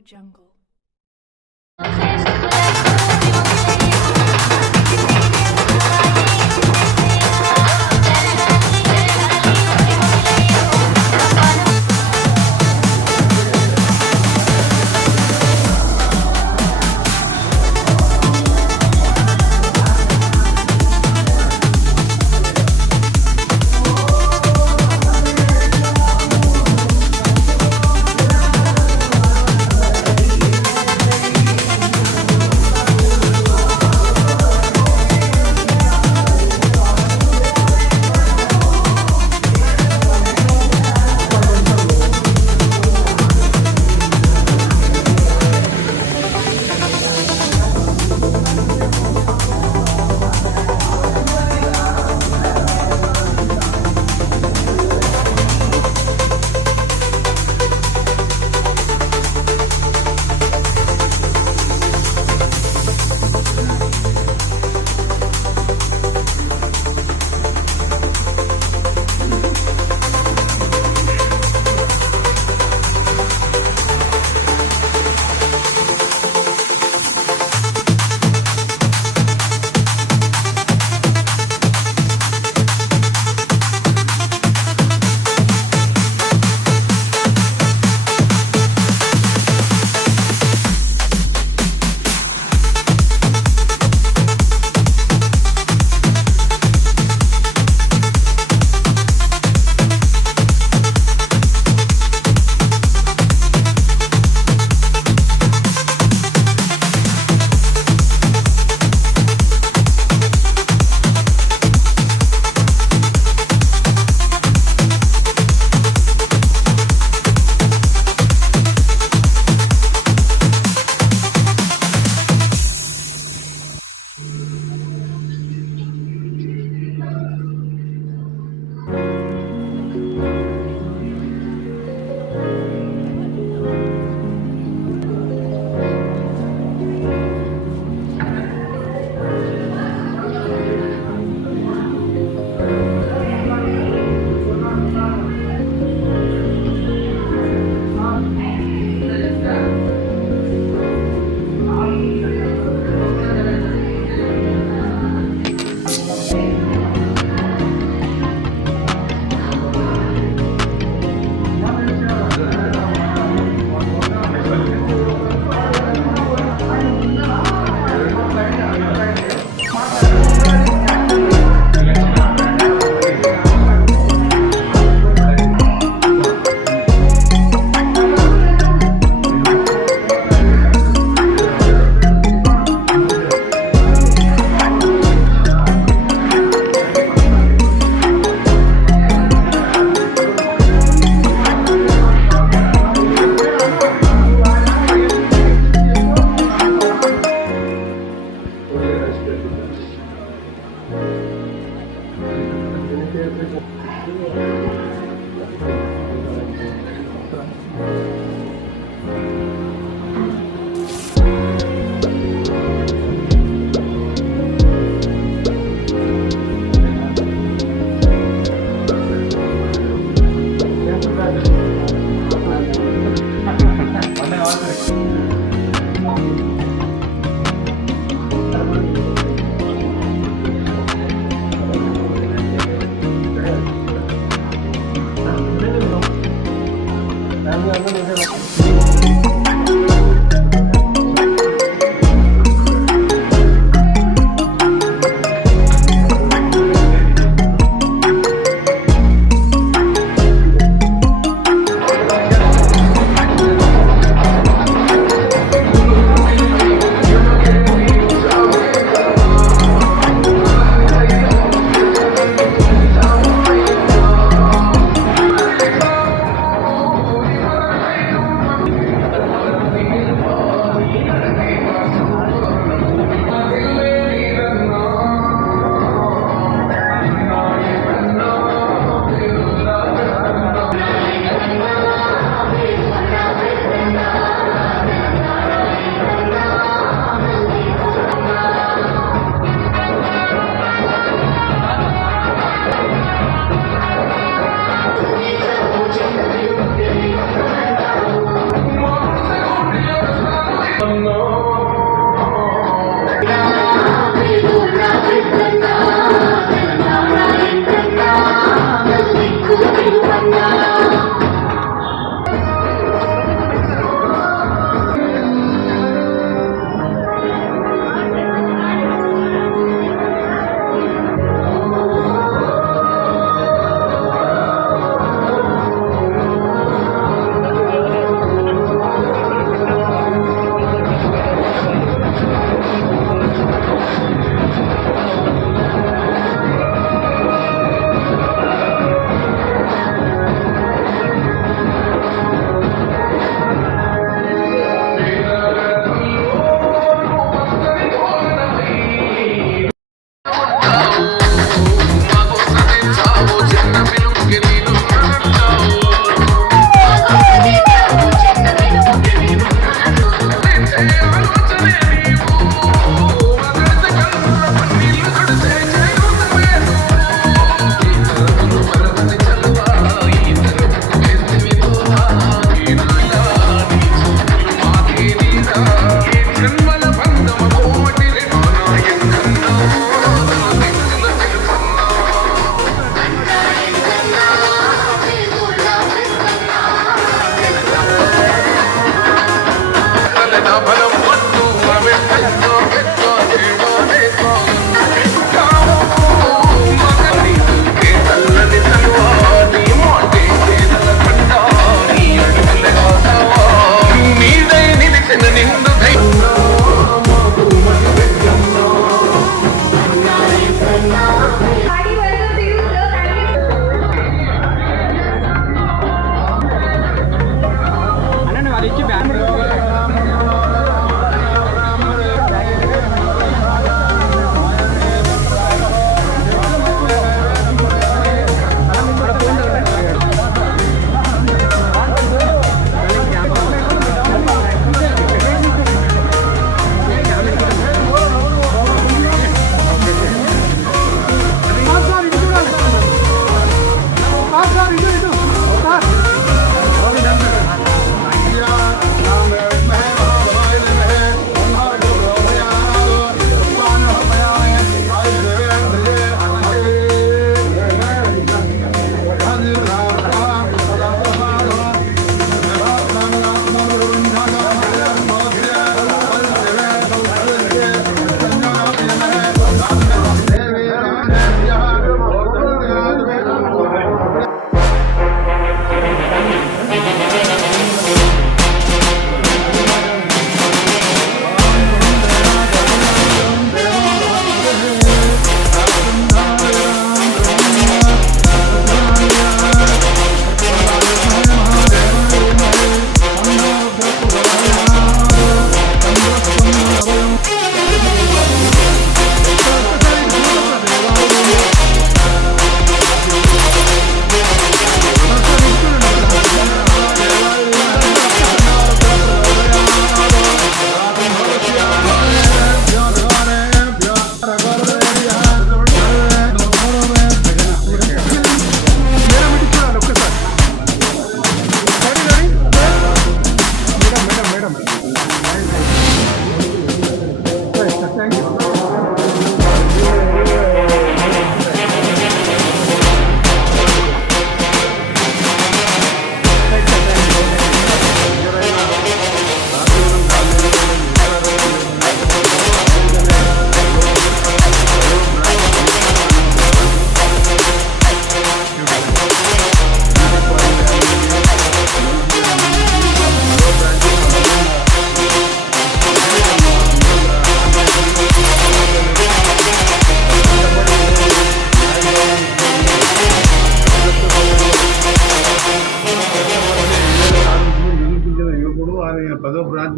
Jungle.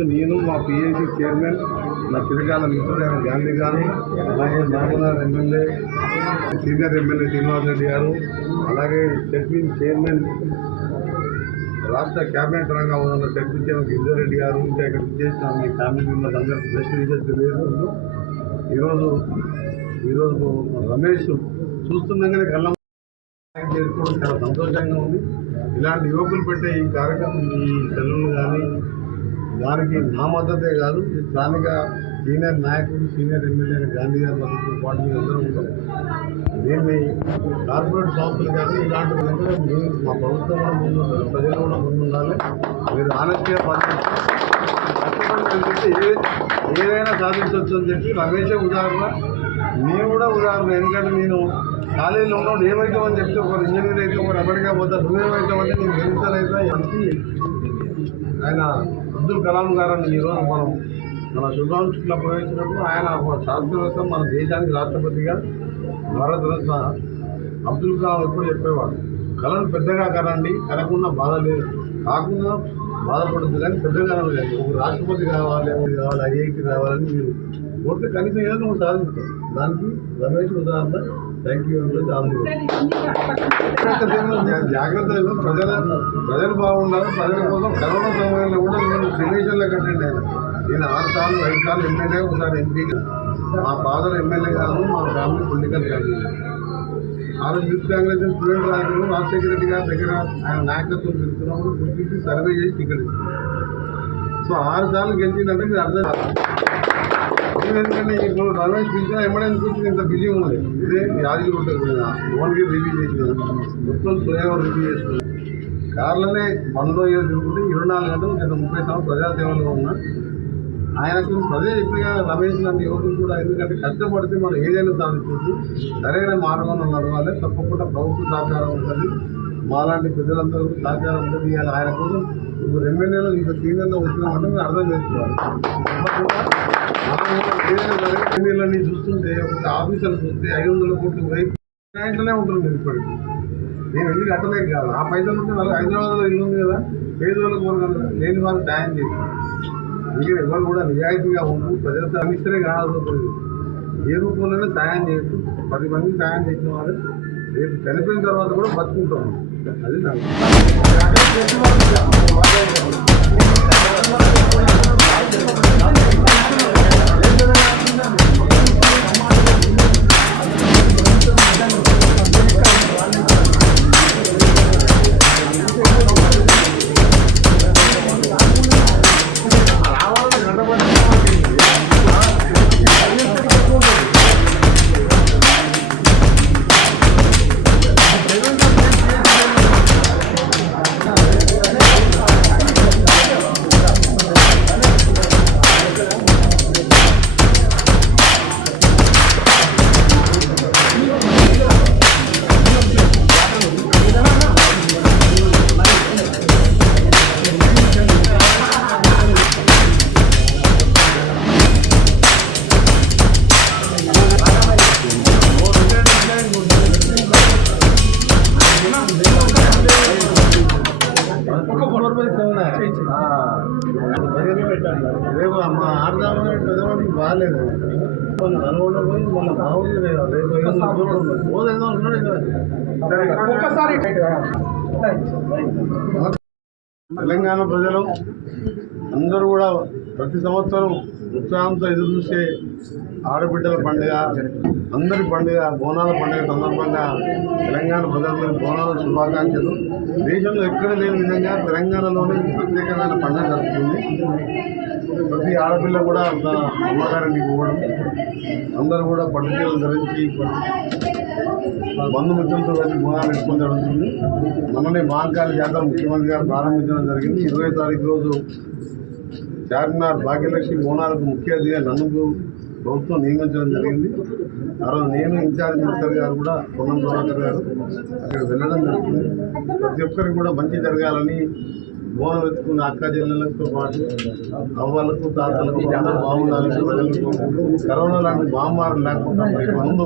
ఈరోజు నేను మా పిఐసి చైర్మన్ నా చిరకాల మిత్రుడైన గాంధీ గారు, అలాగే Mahabubnagar MLA senior MLA Srinivas Reddy గారు, అలాగే సెట్మిన్ చైర్మన్ రాష్ట్ర క్యాబినెట్ రంగంగా ఉన్న సెట్మిన్ చైర్మన్ గిరిజారెడ్డి గారు, ఇంకా ఇక్కడ చేసిన మీ ఫ్యామిలీ మెంబర్స్ అందరికీ బెస్ట్ విషయాలు తెలియజేస్తూ ఈరోజు రమేష్ చూస్తుండగానే కళ్ళ చేసుకోవడం చాలా సంతోషంగా ఉంది. ఇలాంటి యువకులు పెట్టే ఈ కార్యక్రమం, ఈ సెలవులు కానీ దానికి నా మద్దతే కాదు, స్థానిక సీనియర్ నాయకులు సీనియర్ ఎమ్మెల్యే గాంధీ గారి మద్దతుతో పాటు మేము అందరం ఉంటాం. మేము కార్పొరేట్ సంస్థలు కానీ ఇలాంటివి అంటే మేము మా ప్రభుత్వం కూడా ముందు ఉండాలి, ప్రజలు కూడా ముందు ఉండాలి. మీరు ఆనెస్ట్గా పనిచేస్తే ఏదైనా సాధించవచ్చు అని చెప్పి రమేషే ఉదాహరణ, మేము కూడా ఉదాహరణ. ఎందుకంటే నేను కాలేజీలో ఉన్నప్పుడు ఏమవుతామని చెప్తే ఒకరు ఇంజనీర్ అయితే ఒకరు అమెరికా పోతారు, నువ్వేమవుతామంటే నేను మెడికల్ అయితే మంచి ఆయన అబ్దుల్ కలాం గారని ఈరోజు మన శుభాంశులో ప్రవేశించినప్పుడు ఆయన ఒక శాస్త్రవేత్త, మన దేశానికి రాష్ట్రపతిగా భారతరత్న అబ్దుల్ కలాం ఎప్పుడు చెప్పేవాడు, కళను పెద్దగా కనండి, కనకుండా బాధ లేదు, కాకుండా బాధపడద్దు, కానీ పెద్దగా కనలేదు. ఒక రాష్ట్రపతి కావాలి, ఐఐటి రావాలని మీరు ఓట్లు కనీసం ఏదో నువ్వు సాధిస్తావు. దానికి రమేష్ ఉదాహరణ. థ్యాంక్ యూ జాగ్రత్తలు ప్రజలు బాగుండాలి. ప్రజల కోసం కరోనా సమయంలో కూడా నేను డివిజన్లో కట్టండి. నేను 6 సార్లు 5 సార్లు ఎమ్మెల్యే, ఒకసారి ఎంపీగా. మా ఫాదర్ ఎమ్మెల్యే కాదు, మా family political family. Youth Congress student రాజకీయంలో రాజశేఖర రెడ్డి గారి దగ్గర ఆయన నాయకత్వం తెలుస్తున్నప్పుడు గుర్తించి సర్వే చేసి టికెట్ ఇచ్చారు. సో 6 సార్లు గెలిచిందంటే మీరు అర్థం కాదు. ఎందుకంటే ఇప్పుడు రమేష్ పిలిచినా ఎమ్మడైనా కూర్చొని ఇంత బిజీ ఉన్నది. ఇదే యాదగిరి ఉంటుంది, ఓన్గా రివ్యూ చేసినాను, మొత్తం ఫ్లైఓవర్ రివ్యూ చేసుకున్నాను. కార్లనే 100 years తిరుగుతుంటే 24 గంటలు గత 30 సంవత్సరాలు ప్రజాసేవలో ఉన్నా. ఆయనకు ప్రజలు చెప్పిగా రమేష్ లాంటి యువకులు కూడా, ఎందుకంటే కష్టపడితే మనం ఏదైనా సాధించవచ్చు, సరైన మార్గంలో నడవాలి, తప్పకుండా ప్రభుత్వ సహకారం ఉంటుంది, మాలాంటి ప్రజలందరూ సహకారం ఉంటుంది. ఆయన కోసం ఇప్పుడు ఎమ్మెల్యేలో ఇంత సీనియర్లో వచ్చినామంటే మీరు అర్థం చేసుకోవాలి. తప్పకుండా ఎమ్మెల్యేలన్నీ చూస్తుంటే ఒక ఆఫీసర్లు చూస్తే 500 కోట్లు బ్యాంకులోనే ఉంటుంది. ఇప్పటికి నేను ఇల్లు కట్టలేదు కాదు, ఆ పైసలు ఉంటే వాళ్ళు హైదరాబాద్లో ఇల్లు ఉంది కదా, పేదవాళ్ళకు కూడా లేని వాళ్ళు సాయం చేసి, అందుకే ఎవరు కూడా నిజాయితీగా ఉంటూ ప్రజలతో అనిస్తేనే కాదు, ఏ రూపంలోనే సాయం చేయొచ్చు. 10 మందికి సాయం చేసిన వాళ్ళు రేపు చనిపోయిన తర్వాత కూడా బతుకుంటాం. అది నాకు రేపు మా ఆడదామని పెద్దవాడికి బాగాలేదు, నల్గొండ పోయి మన బాగుంది. తెలంగాణ ప్రజలు అందరూ కూడా ప్రతి సంవత్సరం ఉత్సాహంతో ఎదురు చూసే ఆడబిడ్డల పండుగ, అందరి పండుగ, బోనాల పండుగ సందర్భంగా తెలంగాణ ప్రజలందరికీ బోనాల శుభాకాంక్షలు. దేశంలో ఎక్కడ లేని విధంగా తెలంగాణలోనే ప్రత్యేకమైన పండుగ జరుగుతుంది. ప్రతి ఆడపిల్ల కూడా తన అమ్మగారికి పోవడం, అందరూ కూడా పట్టు చీరలు ధరించి బంధుమిత్రులతో కలిసి బోనాలు ఎక్కువ జరుగుతుంది. మొన్ననే మహంకాళి జాతర ముఖ్యమంత్రి గారు ప్రారంభించడం జరిగింది. 20వ తారీఖు రోజు చార్మినార్ భాగ్యలక్ష్మి బోనాలకు ముఖ్య అతిథిగా నన్ను ప్రభుత్వం నియమించడం జరిగింది. ఆ రోజు నేను ఇన్ఛార్జ్ మినిస్టర్ గారు కూడా పొన్నం ప్రభాకర్ గారు అక్కడ వెళ్ళడం జరుగుతుంది. ప్రతి ఒక్కరికి కూడా మంచి జరగాలని, బోనం ఎత్తుకున్న అక్క చెల్లెలతో పాటు అవ్వలకు తాతలకు అందరూ బాగుండాలని ప్రజలకు, కరోనా లాంటి మహమ్మారి లేకుండా ముందు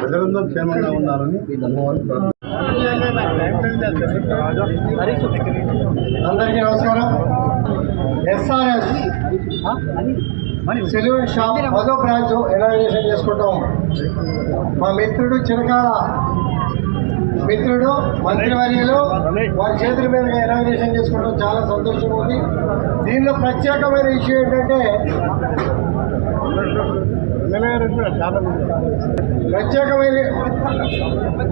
ప్రజలందరూ క్షేమంగా ఉండాలని అందరికీ నమస్కారం. ఎస్ఆర్ఎస్ సెలూన్ షాప్ 10వ బ్రాంచ్ ఇనాగ్రేషన్ చేసుకుంటాం. మా మిత్రుడు చిరకాల మిత్రుడు మంత్రివర్యులు వారి చేతుల మీదుగా ఇనాగ్రేషన్ చేసుకోవడం చాలా సంతోషంగా ఉంది. దీనిలో ప్రత్యేకమైన విషయం ఏంటంటే ప్రత్యేకమైన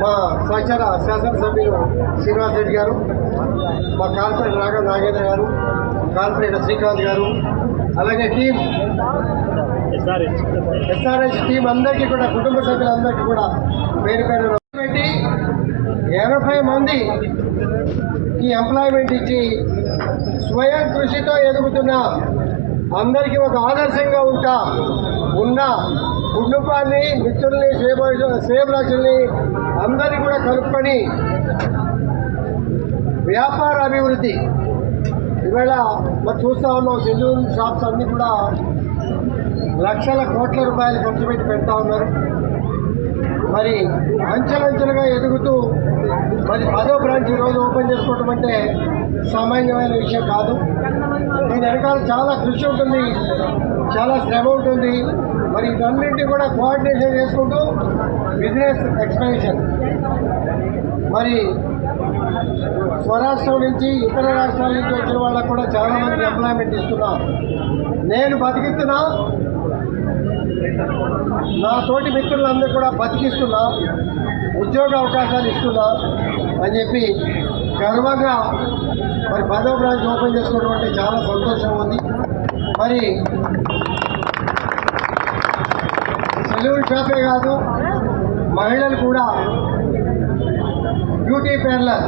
మా సహచర శాసనసభ్యులు శ్రీనివాస్ రెడ్డి గారు, మా కార్పొరేటర్ రాఘవ నాగేంద్ర గారు, కార్పొరేటర్ శ్రీకాంత్ గారు, అలాగే టీం ఎస్ఆర్ఎస్ టీం అందరికీ కూడా, కుటుంబ సభ్యులందరికీ కూడా పేరు పేరు పెట్టి 80 మందికి ఎంప్లాయ్మెంట్ ఇచ్చి స్వయం కృషితో ఎదుగుతున్న అందరికీ ఒక ఆదర్శంగా ఉన్న కుటుంబాన్ని, మిత్రుల్ని, శ్రేయభిలాషుల్ని అందరినీ కూడా కలుపుకొని వ్యాపార అభివృద్ధి ఇవాళ మరి చూస్తూ ఉన్నాం. సెలూన్ షాప్స్ అన్నీ కూడా లక్షల కోట్ల రూపాయలు ఖర్చు పెట్టి పెడతా ఉన్నారు. మరి అంచెలంచెలుగా ఎదుగుతూ మరి 10వ బ్రాంచ్ ఈరోజు ఓపెన్ చేసుకోవడం అంటే సామాన్యమైన విషయం కాదు. దీని వెనకాల చాలా కృషి ఉంటుంది, చాలా శ్రమ ఉంటుంది. మరి ఇవన్నింటినీ కూడా కోఆర్డినేషన్ చేసుకుంటూ బిజినెస్ ఎక్స్పాన్షన్, మరి స్వరాష్ట్రం నుంచి ఇతర రాష్ట్రాల నుంచి వచ్చిన వాళ్ళకు కూడా చాలామంది ఎంప్లాయ్మెంట్ ఇస్తున్నా. నేను బతికిస్తున్నా, నా తోటి మిత్రులందరూ కూడా బతికిస్తున్నా, ఉద్యోగ అవకాశాలు ఇస్తున్నా అని చెప్పి గర్వంగా మరి 10వ బ్రాంచ్ ఓపెన్ చేసుకోవడం అంటే చాలా సంతోషం ఉంది. మరి సెలూన్ షాపే కాదు, మహిళలు కూడా బ్యూటీ పార్లర్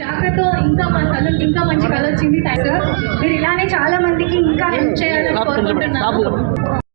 శాఖతో ఇంకా మా సలూన్ ఇంకా మంచి కళ వచ్చింది. థ్యాంక్స్. మీరు ఇలానే చాలా మందికి ఇంకా హెల్ప్ చేయాలని కోరుకుంటున్నాను.